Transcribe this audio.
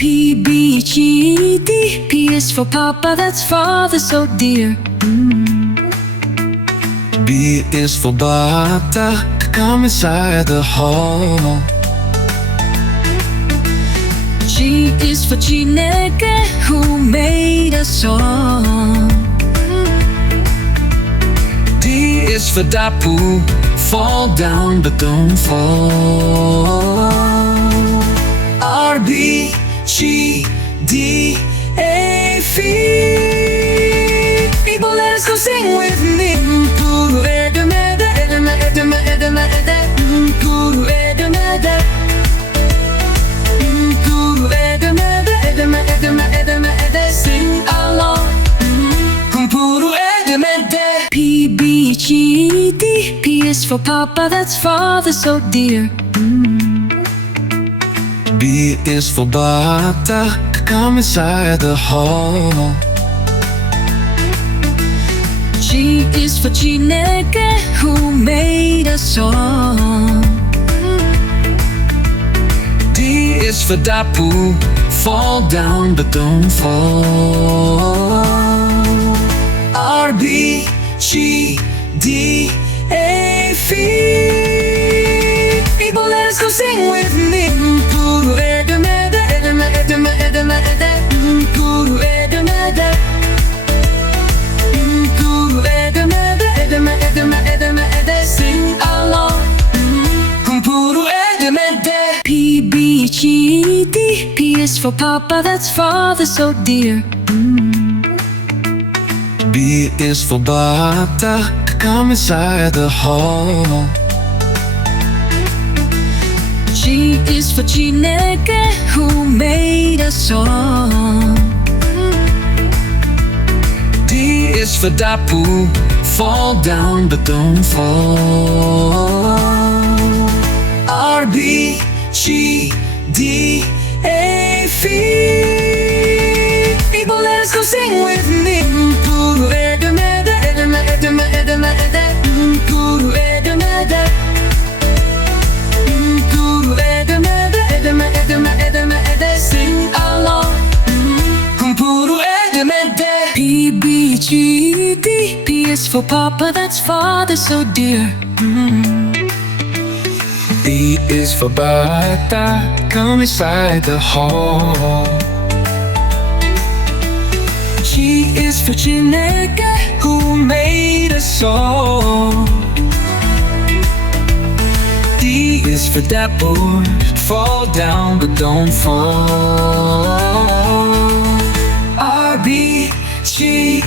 P, B, G, D. P is for Papa, that's father so dear. B is for Bata, come inside the hall. G is for Chineke, who made us all. D is for Dapu, fall down but don't fall. R, B, G, D, A, F. People, let us go sing with me. Guru edemede, edeme, edeme, edeme, ede. Guru edemede. Guru edemede, edeme, edeme, edeme, ede. Sing along. Guru edemede. P, B, G, D. P is for Papa, that's father so dear. B is for Bata, come inside the hall. G is for Chineke, who made us all. D is for Dapu, fall down but don't fall. R, B, G, D, A, F. People, let us go sing with me. Guru edemede, edeme, edeme, edeme, ede. Guru edemede. Guru edemede, edeme, edeme, edeme, ede. Sing along. Guru edemede. P, B, G, D. P is for Papa, that's father so dear. B is for Bata, come inside the hall. G is for Chineke, who made us all. D is for Dapu, fall down but don't fall. R, B, G, D, A, F. People, let us go sing with me. Guru edemede, edeme, edeme, edeme, ede. Guru edemede. Guru edemede, edeme, edeme, edeme, ede. Sing along. Guru edemede. P, B, G, D. P is for Papa, that's father so dear. E is for Bata, come inside the hall. G is for Chineke, who made us all. D is for Dapu, fall down but don't fall. R, B, G,